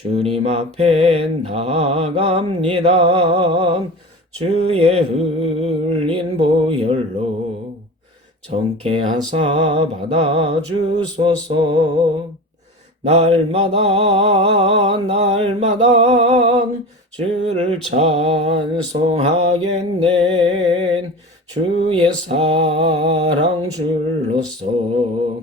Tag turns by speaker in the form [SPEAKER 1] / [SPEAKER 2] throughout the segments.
[SPEAKER 1] 주님 앞에 나갑니다. 주의 흘린 보혈로 정케 하사 받아 주소서. 날마다 날마다 주를 찬송하겠네. 주의 사랑 줄로서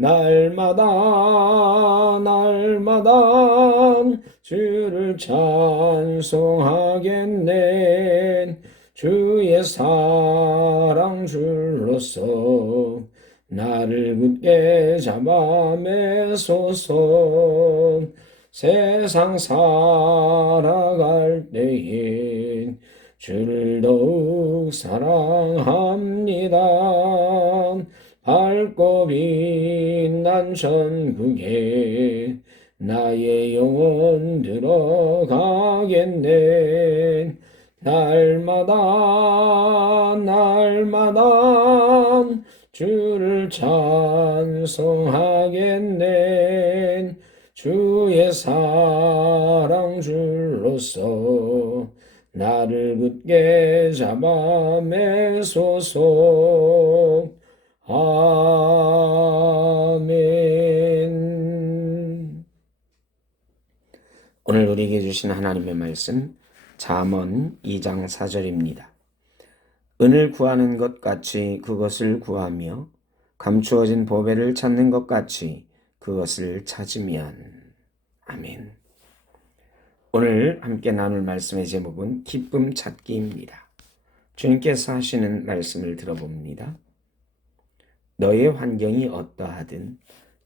[SPEAKER 1] 날마다 날마다 주를 찬송하겠네 주의 사랑 줄로서 나를 굳게 잡아 매소서 세상 살아갈 때엔 주를 더욱 사랑합니다. 밝고 빛난 천국에 나의 영혼 들어가겠네. 날마다 날마다 주를 찬송하겠네. 주의 사랑 줄로서 나를 굳게 잡아 매소서. 아멘. 오늘 우리에게 주신 하나님의 말씀 잠언 2장 4절입니다. 은을 구하는 것 같이 그것을 구하며 감추어진 보배를 찾는 것 같이 그것을 찾으면 아멘. 오늘 함께 나눌 말씀의 제목은 기쁨 찾기입니다. 주님께서 하시는 말씀을 들어봅니다. 너의 환경이 어떠하든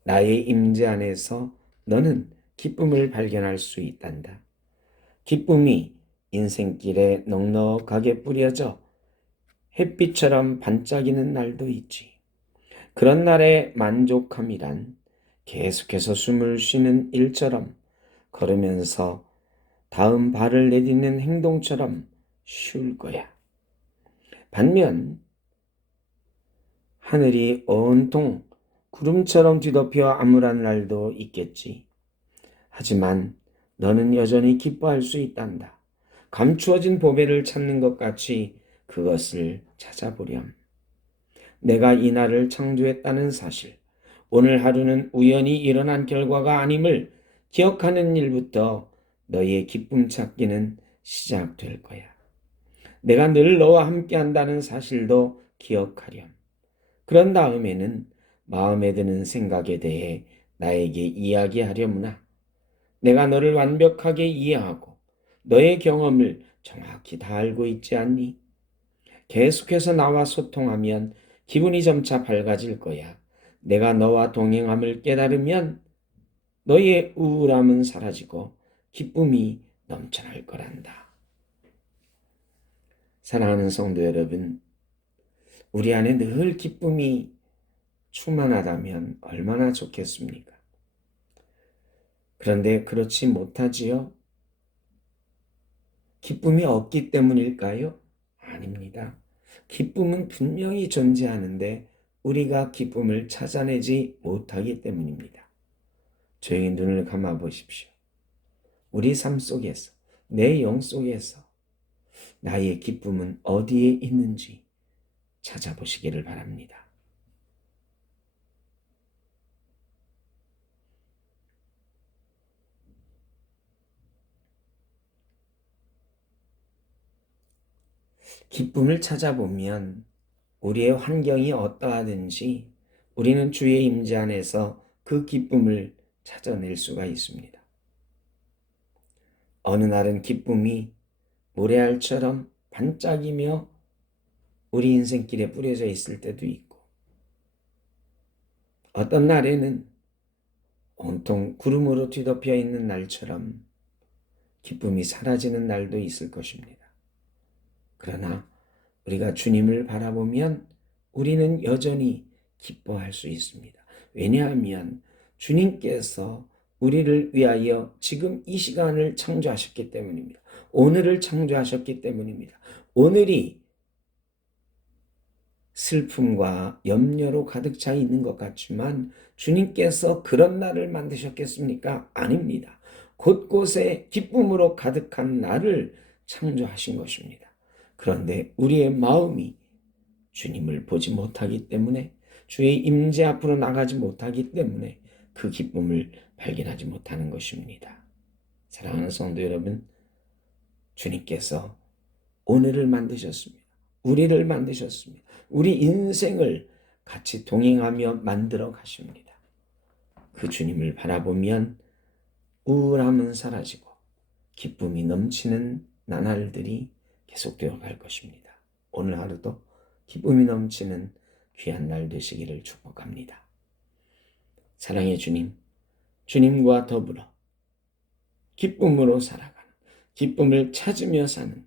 [SPEAKER 1] 나의 임재 안에서 너는 기쁨을 발견할 수 있단다. 기쁨이 인생길에 넉넉하게 뿌려져 햇빛처럼 반짝이는 날도 있지. 그런 날의 만족함이란 계속해서 숨을 쉬는 일처럼 걸으면서 다음 발을 내딛는 행동처럼 쉬울 거야. 반면 하늘이 온통 구름처럼 뒤덮여 암울한 날도 있겠지. 하지만 너는 여전히 기뻐할 수 있단다. 감추어진 보배를 찾는 것 같이 그것을 찾아보렴. 내가 이 날을 창조했다는 사실, 오늘 하루는 우연히 일어난 결과가 아님을 기억하는 일부터 너의 기쁨 찾기는 시작될 거야. 내가 늘 너와 함께 한다는 사실도 기억하렴. 그런 다음에는 마음에 드는 생각에 대해 나에게 이야기하려무나 내가 너를 완벽하게 이해하고 너의 경험을 정확히 다 알고 있지 않니? 계속해서 나와 소통하면 기분이 점차 밝아질 거야. 내가 너와 동행함을 깨달으면 너의 우울함은 사라지고 기쁨이 넘쳐날 거란다. 사랑하는 성도 여러분, 우리 안에 늘 기쁨이 충만하다면 얼마나 좋겠습니까? 그런데 그렇지 못하지요? 기쁨이 없기 때문일까요? 아닙니다. 기쁨은 분명히 존재하는데 우리가 기쁨을 찾아내지 못하기 때문입니다. 조용히 눈을 감아 보십시오. 우리 삶 속에서, 내 영 속에서 나의 기쁨은 어디에 있는지 찾아보시기를 바랍니다. 기쁨을 찾아보면 우리의 환경이 어떠하든지 우리는 주의 임재 안에서 그 기쁨을 찾아낼 수가 있습니다. 어느 날은 기쁨이 모래알처럼 반짝이며 우리 인생길에 뿌려져 있을 때도 있고, 어떤 날에는 온통 구름으로 뒤덮여 있는 날처럼 기쁨이 사라지는 날도 있을 것입니다. 그러나 우리가 주님을 바라보면 우리는 여전히 기뻐할 수 있습니다. 왜냐하면 주님께서 우리를 위하여 지금 이 시간을 창조하셨기 때문입니다. 오늘을 창조하셨기 때문입니다. 오늘이 슬픔과 염려로 가득 차 있는 것 같지만 주님께서 그런 날을 만드셨겠습니까? 아닙니다. 곳곳에 기쁨으로 가득한 날을 창조하신 것입니다. 그런데 우리의 마음이 주님을 보지 못하기 때문에 주의 임재 앞으로 나가지 못하기 때문에 그 기쁨을 발견하지 못하는 것입니다. 사랑하는 성도 여러분, 주님께서 오늘을 만드셨습니다. 우리를 만드셨습니다. 우리 인생을 같이 동행하며 만들어 가십니다. 그 주님을 바라보면 우울함은 사라지고 기쁨이 넘치는 나날들이 계속되어 갈 것입니다. 오늘 하루도 기쁨이 넘치는 귀한 날 되시기를 축복합니다. 사랑의 주님, 주님과 더불어 기쁨으로 살아가는, 기쁨을 찾으며 사는